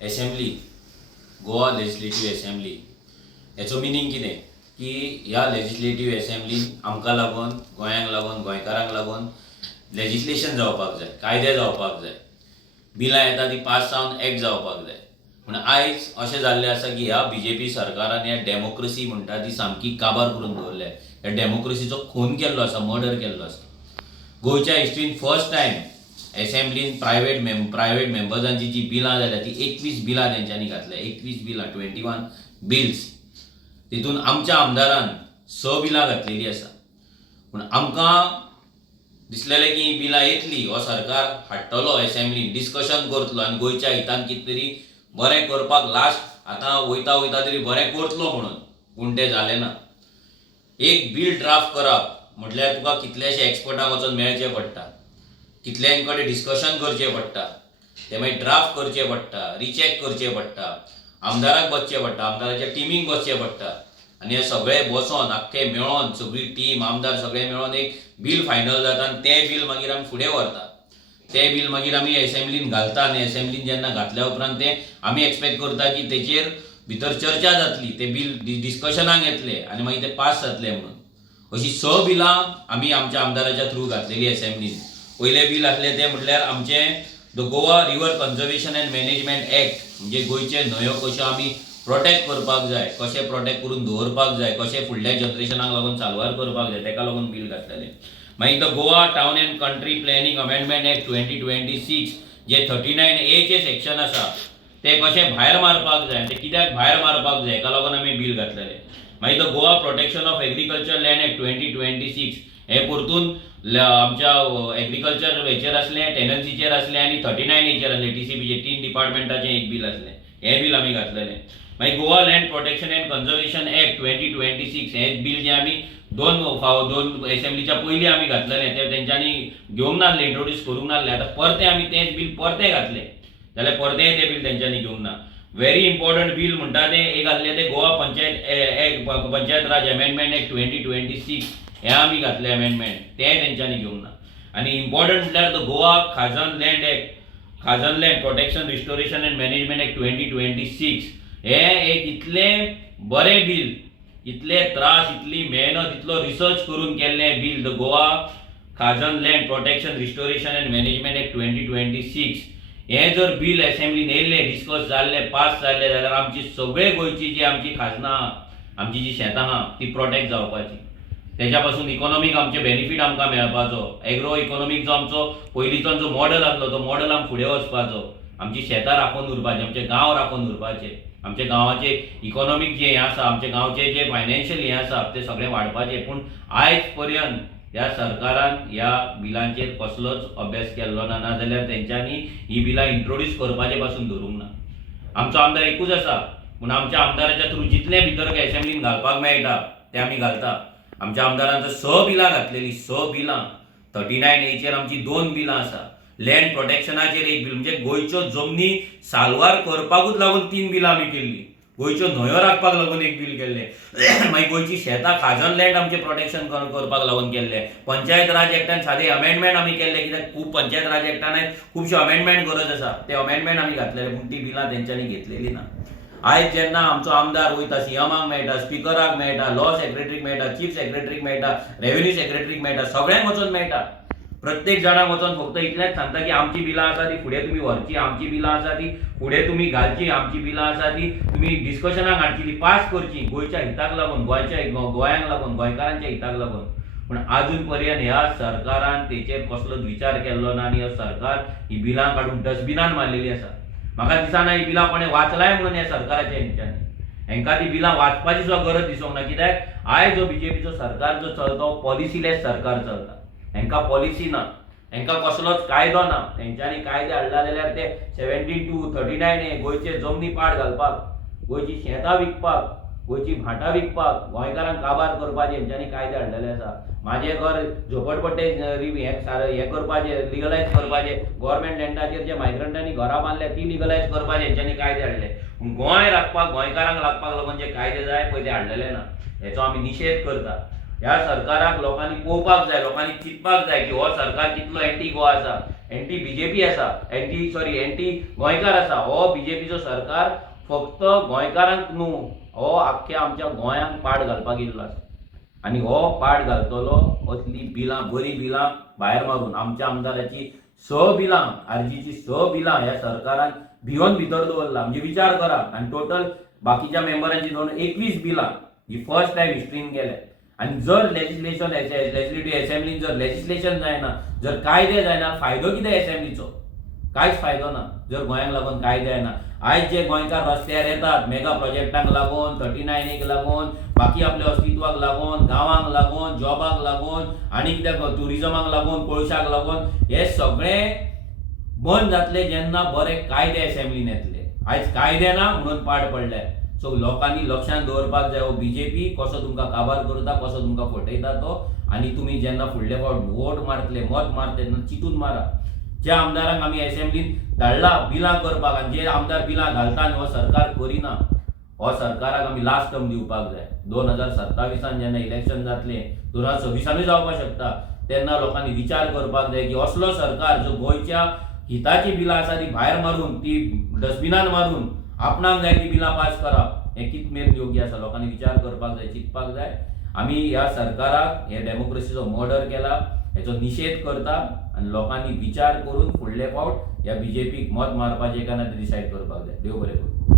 Assembly, Goa legislative assembly हेचो meaning कितें की ह्या लेजिस्लेटिव्ह असेंब्लीन आमकां लागून, गोंयांक लागून, गोंयकारांक लागून लेजिस्लेशन जावपाक जाय, कायदे जावपाक जाय, बिलां येता ती पास जावन एक्ट जावपाक जाय. पूण आयज अशें जाल्लें आसा की ह्या बीजेपी सरकारान ह्या डेमोक्रेसी म्हणटा ती सामकी काबार करून दवरल्या. ह्या डेमोक्रेसीचो खून केल्लो आसा, मर्डर केल्लो आसा. गोंयच्या हिस्ट्रीन फर्स्ट टायम असेंब्लीन प्रायव्हेट मेंबर्सांची जी बिलां जाल्यात ती 21 बिलां तेंच्यांनी घातल्या. 21 बिलां, 21 बिल्स. तितून आमच्या आमदारान 6 बिलां घातलेली आसा. पूण आमकां दिसलेलें की ही बिलां येतली, हो सरकार हाडटलो असेंब्लीन, डिस्कशन करतलो आनी गोंयच्या हितान कितें तरी बरें करपाक लास्ट आतां वयता वयता तरी बरें करतलो म्हणून. पूण तें जालें ना. एक बील ड्राफ्ट करप म्हटल्यार तुका कितलेशे एक्सपर्टांक वचून मेळचें पडटा, कितल्यांक कडेन डिस्कशन करचें पडटा, ते मागीर ड्राफ्ट करचें पडटा, रिचॅक करचें पडटा, आमदाराक बसचें पडटा, आमदाराच्या टिमीक बसचें पडटा आनी हे सगळें बसोन आख्खे मेळोन सगळी टीम आमदार सगळे मेळोन एक बील फायनल जाता आनी तें बील मागीर आमी फुडें व्हरता. तें बील मागीर आमी असेंब्लीन घालता आनी असेंब्लीन जेन्ना घातल्या उपरांत तें आमी एक्सपेक्ट करता की तेचेर भितर चर्चा जातली, तें बील डिस्कशनाक येतलें आनी मागीर तें पास जातलें म्हणून. अशीं 6 बिलां आमी आमच्या आमदाराच्या थ्रू घातलेली असेंब्लीन. पयलें बील आसलें तें म्हटल्यार आमचें the Goa river conservation end management act, म्हणजे गोंयचे न्हंयो कश्यो आमी प्रोटेक्ट करपाक जाय, कशें प्रोटेक्ट करून दवरपाक जाय, कशें फुडल्या जनरेशनाक लागून चालवार करपाक जाय, तेका लागून बील घातलेलें. मागीर the Goa town end country planning amendment act 2026 जे 39A चे सेक्शन आसा ते कशें भायर मारपाक जाय, ते कित्याक भायर मारपाक जाय हेका लागून आमी बील घातलेलें. मागीर the Goa protection of agriculture land act 2026 हे परतून आमच्या एग्रीकल्चर हेचेर असलें, टेनन्सीचेर असलें आनी 39A असलें, TCPचे 3 डिपार्टमेंटाचें एक बील असलें. हें बील आमी घातलेलें. मागीर Goa land protection end conservation act 2026 हें बील जें आमी दोन असेंब्लीच्या पयलीं आमी घातलेलें, तें तेंच्यांनी घेवंक नासलें, इंट्रोड्यूस करूंक नासलें. आतां परतें आमी तेंच बील परतें घातलें जाल्यार परतेंय तें बील तेंच्यांनी घेवंक ना. व्हेरी इम्पॉर्टंट बील म्हणटा तें एक आसलें तें गोवा पंचायत राज अमेंडमेंट एक्ट 2026 हें आमी घातलें अमेंडमेंट, तें तेंच्यांनी घेवंक ना. आनी इम्पॉर्टंट म्हटल्यार the Goa Khazan land act, Khazan land protection restoration and management act 2026 हें एक इतलें बरें बील, इतले त्रास, इतली मेहनत, इतलो रिसर्च करून केल्लें bill the Goa Khazan land protection restoration and management act 2026 हें जर बील असेंब्लीन येयल्लें, डिस्कस जाल्लें, पास जाल्लें जाल्यार आमची सगळे गोंयची जी आमची खाजनां आहा, आमची जी शेतां आहा ती प्रोटेक्ट जावपाची. तेच्या पासून इकॉनॉमीक आमचे बेनिफीट आमकां मेळपाचो. एग्रो इकॉनॉमीक जो आमचो पयलींचो जो मॉडल आसलो तो मॉडल आमकां फुडें वचपाचो. आमची शेतां राखून उरपाचीं, आमचे गांव राखून उरपाचे, आमच्या गांवाचे इकॉनॉमीक जें हें आसा, आमच्या गांवचें जें फायनान्शियल हें आसा तें सगळें वाडपाचें. पूण आयज पर्यंत ह्या सरकारान ह्या बिलांचेर कसलोच अभ्यास केल्लो ना, नाजाल्यार तेंच्यांनी ही बिलां इंट्रोड्यूस करपाचे पासून धरूंक ना. आमचो आमदार एकूच आसा, पूण आमच्या आमदाराच्या थ्रू जितलें भितर असेंब्लीन घालपाक मेळटा तें आमी घालता. आमच्या आमदारान 6 बिलां घातलेलीं, 6 बिलां. 39A आमची 2 बिलां आसा. लँड प्रोटेक्शनाचेर एक बील, म्हणजे गोंयच्यो जमनी सालवार करपाकूच लागून 3 बिलां आमी केल्लीं. गोंयच्यो न्हंयो राखपाक लागून एक बील केल्लें. मागीर गोंयची शेतां खाजन लँड आमचें प्रोटेक्शन करपाक लागून केल्लें. पंचायत राज एक्टान सादें अमेंडमेंट आमी केल्लें, कित्याक खूब पंचायत राज एक्टान खुबशे अमेंडमेंट गरज आसा, ते अमेंडमेंट आमी घातलेले, पूण ती बिलां तेंच्यांनी घेतलेलीं ना. आयज जेन्ना आमचो आमदार वयता, सीएमाक मेळटा, स्पिकराक मेळटा, लॉ सेक्रेटरीक मेळटा, चीफ सेक्रेटरीक मेळटा, रेव्हेन्यू सेक्रेटरीक मेळटा, सगळ्यांक वचून मेळटा. प्रत्येक जाणाक वचून फक्त इतलेंच सांगता की आमची बिलां आसा ती फुडें तुमी व्हरची, आमची बिलां आसा ती फुडें तुमी घालची, आमची बिलां आसा ती तुमी डिस्कशनाक हाडची, ती पास करची गोंयच्या हिताक लागून, गोंयांक लागून, गोंयकारांच्या हिताक लागून. पूण आजून पर्यंत ह्या सरकारान तेचेर कसलोच विचार केल्लो ना आनी हो सरकार ही बिलां काडून डस्टबिनान मारलेली आसा. म्हाका दिसना ही बिलां कोणें वाचलाय म्हणून ह्या सरकाराच्या हेंच्यांनी. हेंकां ती बिलां वाचपाची सुद्दां गरज दिसूंक ना, कित्याक आयज जो बीजेपीचो सरकार जो चलता तो पॉलिसीलेस सरकार चलता. हेंकां पॉलिसी ना, हेंकां कसलोच कायदो ना. तेंच्यांनी कायदे हाडला जाल्यार ते 72, 39A गोंयचे जमनी पाड घालपाक, गोंयची शेतां विकपाक, गोंयची भाटां विकपाक, गोंयकारांक काबार करपाचे हेंच्यांनी कायदे हाडलेले आसा. म्हाजें घर झोपडपट्टे हें करपाचें, लिगलायज करपाचें, गव्हर्मेंट लँडाचेर जे मायग्रंटांनी घरां बांदल्या ती लिगलायज करपाचें हेंच्यांनी कायदे हाडले. पूण गोंय राखपाक, गोंयकारांक लागपाक लागून जे कायदे जाय पळय ते हाडलेले ना. हेचो आमी निशेध करता. ह्या सरकाराक लोकांनी पळोवपाक जाय, लोकांनी चिंतपाक जाय की हो सरकार कितलो एंटी गोवा आसा, एंटी बीजेपी आसा, एंटी गोंयकार आसा. हो बीजेपीचो सरकार फक्त गोंयकारांक न्हू, हो आख्ख्या आमच्या गोंयांक पाड घालपाक येयल्लो आसा. आनी हो पाड घालतलो असली बिलां, बरी बिलां भायर मारून आमच्या आमदाराची 6 बिलां, आरजीची 6 बिलां ह्या सरकारान भिवन भितर दवरला. म्हणजे विचार करा. आनी टोटल बाकीच्या मेंबरांची धरून 21 बिलां ही फर्स्ट टायम हिस्ट्रीन गेल्या. आनी जर लेजिस्लेटिव्ह असेंब्लीन जर लेजिस्लेशन जायना, जर कायदे जायना, फायदो कितें असेंब्लीचो? कांयच फायदो ना जर गोंयांक लागून कायदे जायना. आयज जे गोंयकार रस्त्यार येतात मेगा प्रोजेक्टांक लागून, 39 लागून, बाकी आपल्या अस्तित्वाक लागून, गांवांक लागून, जॉबाक लागून, आनी कित्याक ट्युरिजमाक लागून, कोळशाक लागून, हे सगळे बंद जातले जेन्ना बरे कायदे असेंब्लीन येतले. आयज कायदे ना म्हणून पाड पडले. सो लोकांनी लक्षांत दवरपाक जाय, हो बीजेपी कसो तुमकां काबार करता, कसो तुमकां फटयता तो. आनी तुमी जेन्ना फुडले फावट वोट मारतले, मत मारतले तेन्ना चिंतून मारा. ज्या आमदारांक आमी असेंब्लीन धाडला बिलां करपाक, आनी जे आमदार बिलां घालता आनी हो सरकार करिना, हो सरकाराक आमी लास्ट टर्म दिवपाक जाय. 2027 जेन्ना इलेक्शन जातले, 2026 जावपाक शकता, तेन्ना लोकांनी विचार करपाक जाय की असलो सरकार जो गोंयच्या हिताची बिलां आसा ती भायर मारून, ती डस्टबिनान मारून आपणाक जाय ती बिलां पास करप, हें कितमेर योग्य आसा? लोकांनी विचार करपाक जाय, चिंतपाक जाय. आमी ह्या सरकाराक हे डेमोक्रेसीचो मर्डर केला हेचो निशेध करता. आनी लोकांनी विचार करून फुडले फावट ह्या बीजेपीक मत मारपाचें काय ना ते डिसायड करपाक जाय. देव बरें करूं.